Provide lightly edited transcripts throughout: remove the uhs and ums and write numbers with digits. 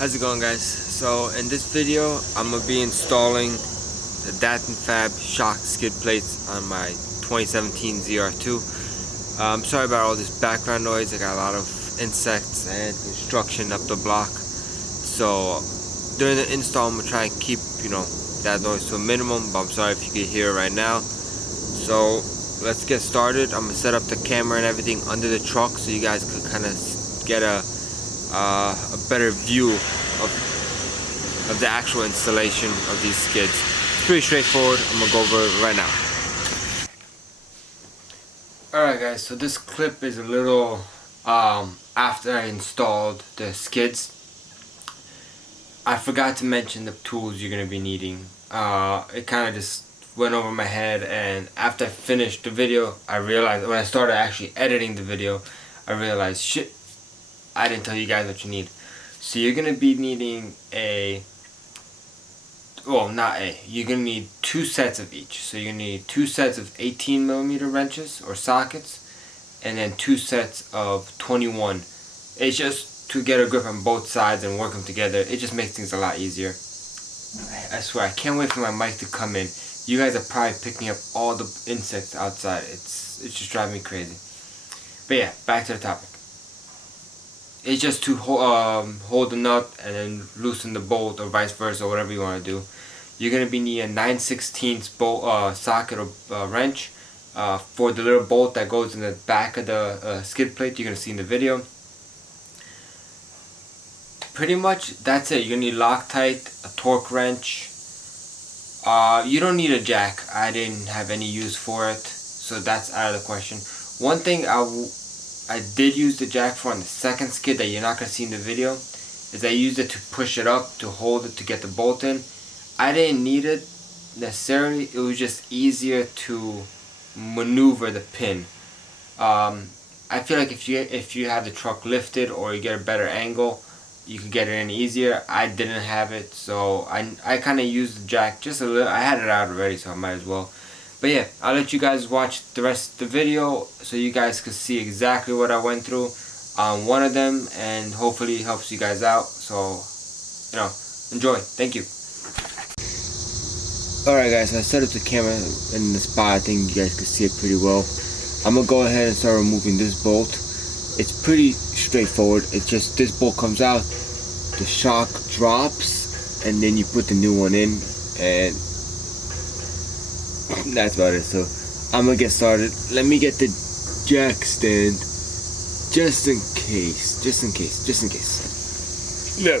How's it going, guys? So in this video I'm gonna be installing the Datin Fab shock skid plates on my 2017 ZR2. I'm sorry about all this background noise. I got a lot of insects and construction up the block, so during the install I'm gonna try and keep that noise to a minimum, but I'm sorry if you can hear it right now. So let's get started. I'm gonna set up the camera and everything under the truck so you guys could kind of get a better view of the actual installation of these skids. It's pretty straightforward. I'm gonna go over it right now. Alright guys, so this clip is a little after I installed the skids. I forgot to mention the tools you're gonna be needing. It kind of just went over my head, and after I finished the video I realized, when I started actually editing the video, I realized, shit, I didn't tell you guys what you need. So you're gonna be needing you're gonna need two sets of each. So you're gonna need two sets of 18mm wrenches or sockets, and then two sets of 21. It's just to get a grip on both sides and work them together. It just makes things a lot easier. I swear, I can't wait for my mic to come in. You guys are probably picking up all the insects outside. It's just driving me crazy. But yeah, back to the topic. It's just to hold the nut and then loosen the bolt, or vice versa, whatever you want to do. You're going to be needing a 9/16 bolt, socket or wrench for the little bolt that goes in the back of the skid plate you're going to see in the video. Pretty much that's it. You're going to need Loctite, a torque wrench. You don't need a jack. I didn't have any use for it, so that's out of the question. One thing I did use the jack for on the second skid that you're not going to see in the video is I used it to push it up, to hold it, to get the bolt in. I didn't need it necessarily. It was just easier to maneuver the pin. I feel like if you have the truck lifted or you get a better angle, you can get it in easier. I didn't have it, so I kind of used the jack just a little. I had it out already, so I might as well. But yeah, I'll let you guys watch the rest of the video so you guys can see exactly what I went through on one of them, and hopefully it helps you guys out. So, enjoy. Thank you. Alright guys, so I set up the camera in the spot. I think you guys can see it pretty well. I'm going to go ahead and start removing this bolt. It's pretty straightforward. It's just this bolt comes out, the shock drops, and then you put the new one in, and that's about it. So I'm gonna get started. Let me get the jack stand just in case. Yeah.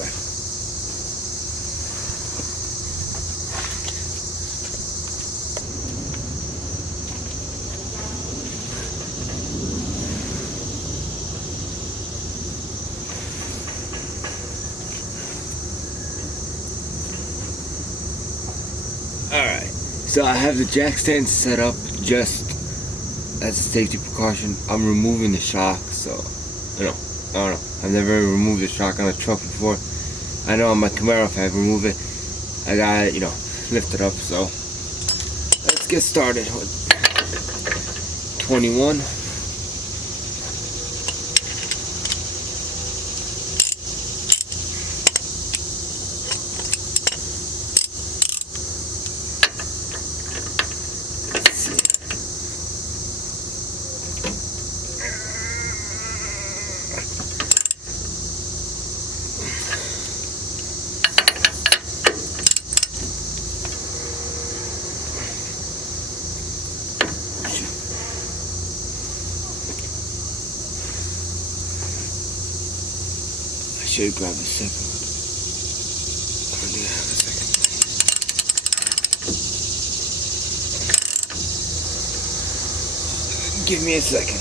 Alright, so I have the jack stand set up just as a safety precaution. I'm removing the shock, so I don't know. I've never removed the shock on a truck before. I know on my Camaro, if I remove it, I got it, lift it up. So let's get started with 21. I should grab a second one. I do have a second. Give me a second.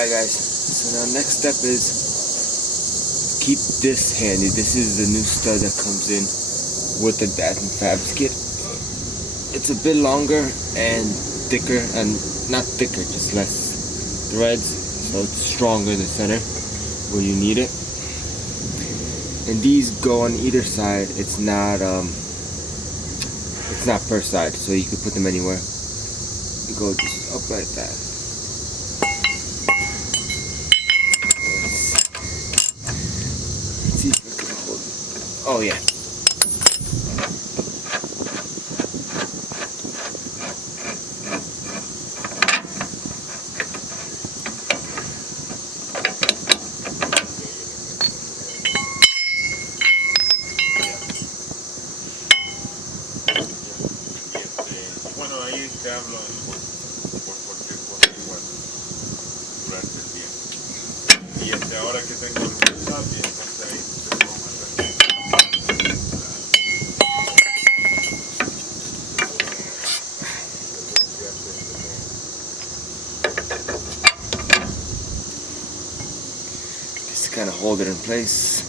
Alright guys, so now next step is keep this handy. This is the new stud that comes in with the Datin Fab skid. It's a bit longer and thicker, and not thicker, just less threads, so it's stronger in the center where you need it. And these go on either side. It's not per side, so you can put them anywhere. You go just up like that. Let's see if we can hold it. Oh yeah. Bueno, ahí te hablo por cualquier cosa igual durante el día. Y ahora que tengo el WhatsApp, y entonces ahí te puedo mandar. Just kind of hold it in place.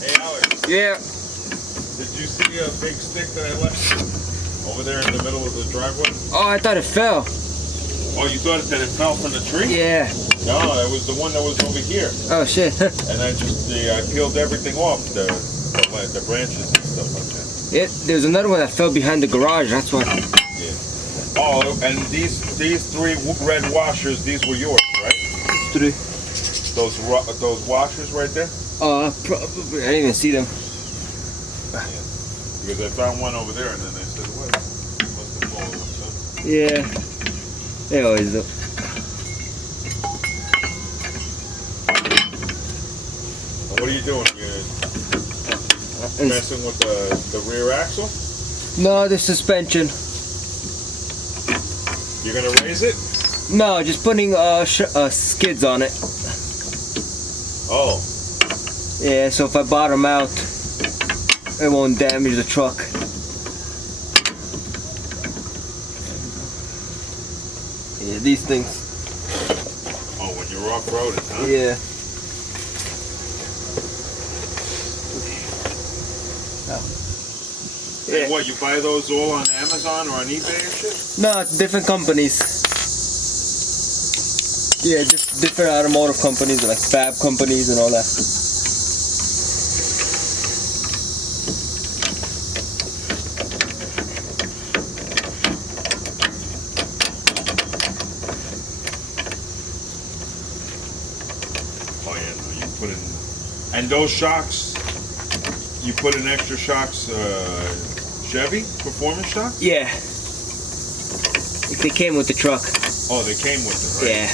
Hey Alex. Yeah. Did you see a big stick that I left over there in the middle of the driveway? Oh, I thought it fell. Oh, you thought that it fell from the tree? Yeah. No, it was the one that was over here. Oh shit. And I peeled everything off, the branches and stuff like that. There's another one that fell behind the garage. That's why. Yeah. Oh, and these three red washers, these were yours, right? Three. Those washers right there? Probably. I didn't even see them. Yeah. Because I found one over there, and then I said, what? Must have fallen or something. Yeah. They always do. What are you doing? You're messing with the rear axle? No, the suspension. You're gonna raise it? No, just putting skids on it. Oh. Yeah, so if I bottom out, it won't damage the truck. Yeah, these things. Oh, when you're off-roading, huh? Yeah. Oh. And what, you buy those all on Amazon or on eBay or shit? No, different companies. Yeah, just different automotive companies, like Fab companies and all that. Oh yeah, no, you put in, and those shocks, you put in extra shocks, Chevy performance shock? Yeah. They came with the truck. Oh, they came with it, right? Yeah.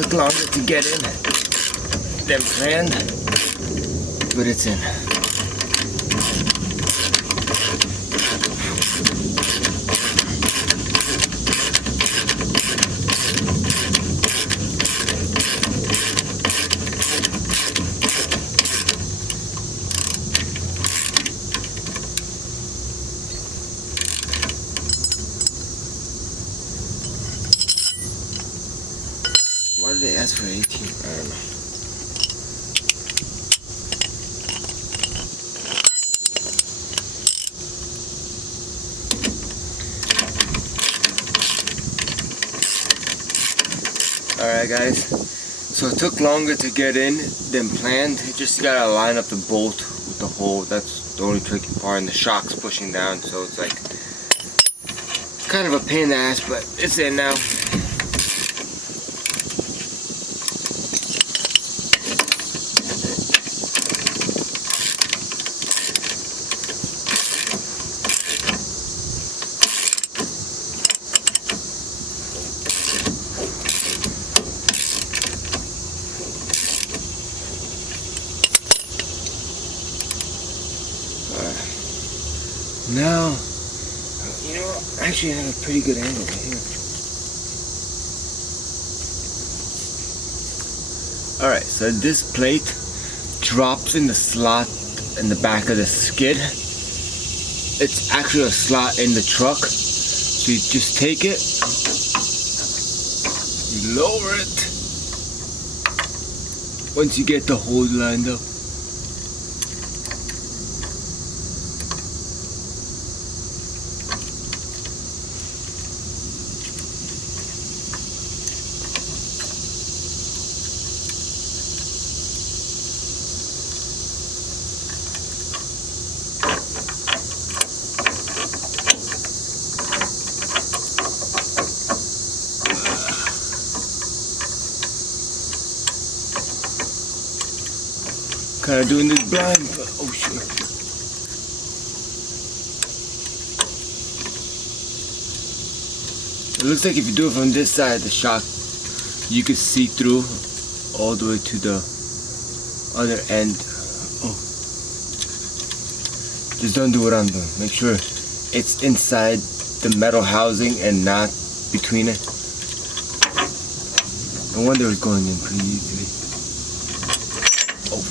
Took longer to get in than planned, but it's in. Why did they ask for 18? I don't know. Alright guys, so it took longer to get in than planned. You just gotta line up the bolt with the hole. That's the only tricky part, and the shock's pushing down, so it's like kind of a pain in the ass, but it's in now. Now, you know, actually I have a pretty good angle right here. Alright, so this plate drops in the slot in the back of the skid. It's actually a slot in the truck. So you just take it, you lower it. Once you get the hole lined up. Kind of doing this blind, but oh shit. It looks like if you do it from this side, the shock, you can see through all the way to the other end. Oh. Just don't do what I'm doing. Make sure it's inside the metal housing and not between it. No wonder it's going in pretty easily. Oh.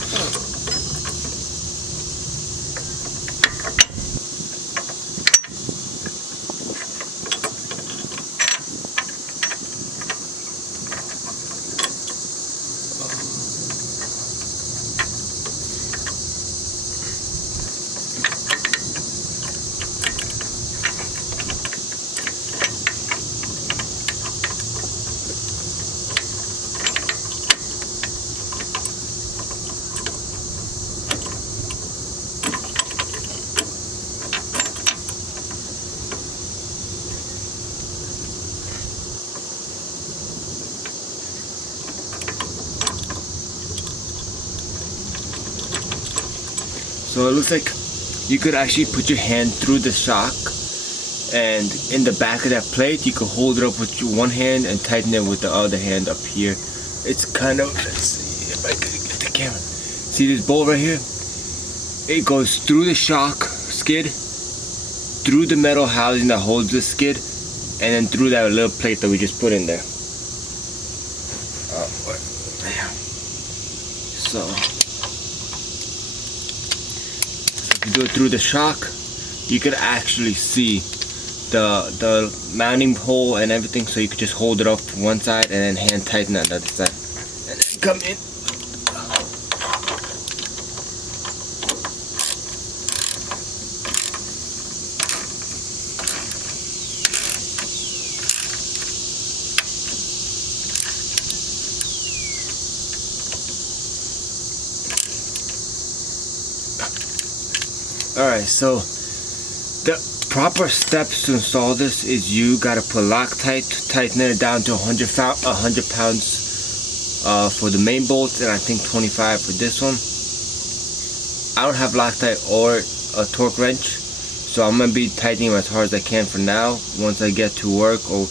So it looks like you could actually put your hand through the shock, and in the back of that plate you could hold it up with your one hand and tighten it with the other hand up here. It's kind of, let's see if I could get the camera. See this bolt right here? It goes through the shock skid, through the metal housing that holds the skid, and then through that little plate that we just put in there. So if you do it through the shock, you could actually see the mounting hole and everything, so you could just hold it up to one side and then hand tighten on the other side and then come in. Alright, so the proper steps to install this is you gotta put Loctite, tighten it down to 100 pounds for the main bolts, and I think 25 for this one. I don't have Loctite or a torque wrench, so I'm gonna be tightening them as hard as I can for now. Once I get to work or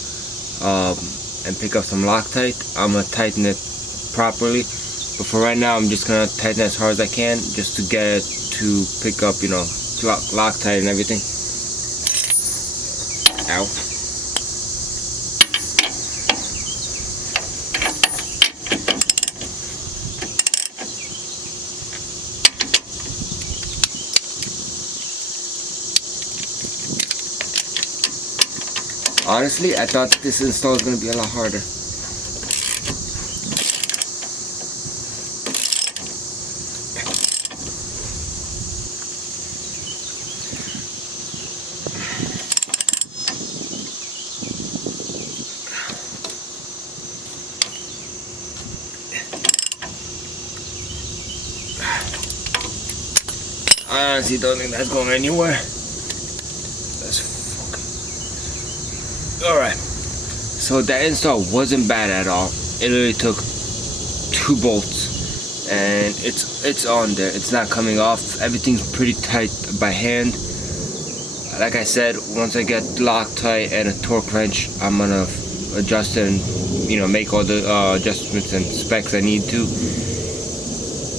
and pick up some Loctite, I'm gonna tighten it properly. But for right now, I'm just gonna tighten it as hard as I can, just to get it to pick up, you know, Loctite and everything. Ow. Honestly, I thought this install was gonna be a lot harder. I honestly don't think that's going anywhere. That's fucking... Alright. So that install wasn't bad at all. It literally took 2 bolts and it's on there. It's not coming off. Everything's pretty tight by hand. Like I said, once I get Loctite and a torque wrench, I'm gonna adjust it and, you know, make all the adjustments and specs I need to.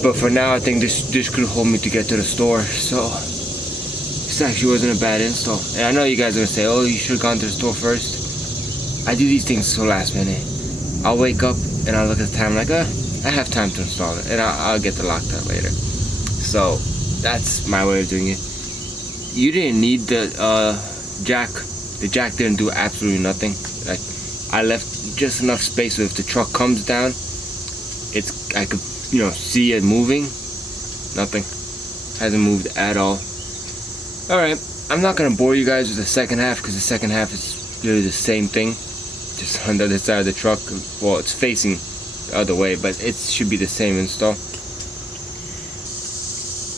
But for now, I think this could hold me to get to the store. So this actually wasn't a bad install. And I know you guys are gonna say, oh, you should have gone to the store first. I do these things so last minute. I'll wake up and I'll look at the time like, I have time to install it, and I'll get the Loctite later. So that's my way of doing it. You didn't need the jack. The jack didn't do absolutely nothing. Like, I left just enough space so if the truck comes down, I could, you know, see it moving. Nothing. Hasn't moved at all. Alright, I'm not gonna bore you guys with the second half, because the second half is really the same thing, just on the other side of the truck. Well, it's facing the other way, but it should be the same install.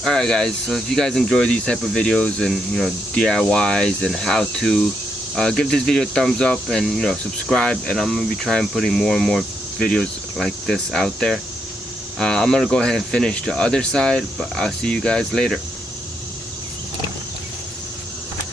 Alright guys, so if you guys enjoy these type of videos and, you know, DIYs and how to, give this video a thumbs up and, you know, subscribe, and I'm gonna be trying putting more and more videos like this out there. I'm gonna go ahead and finish the other side, but I'll see you guys later.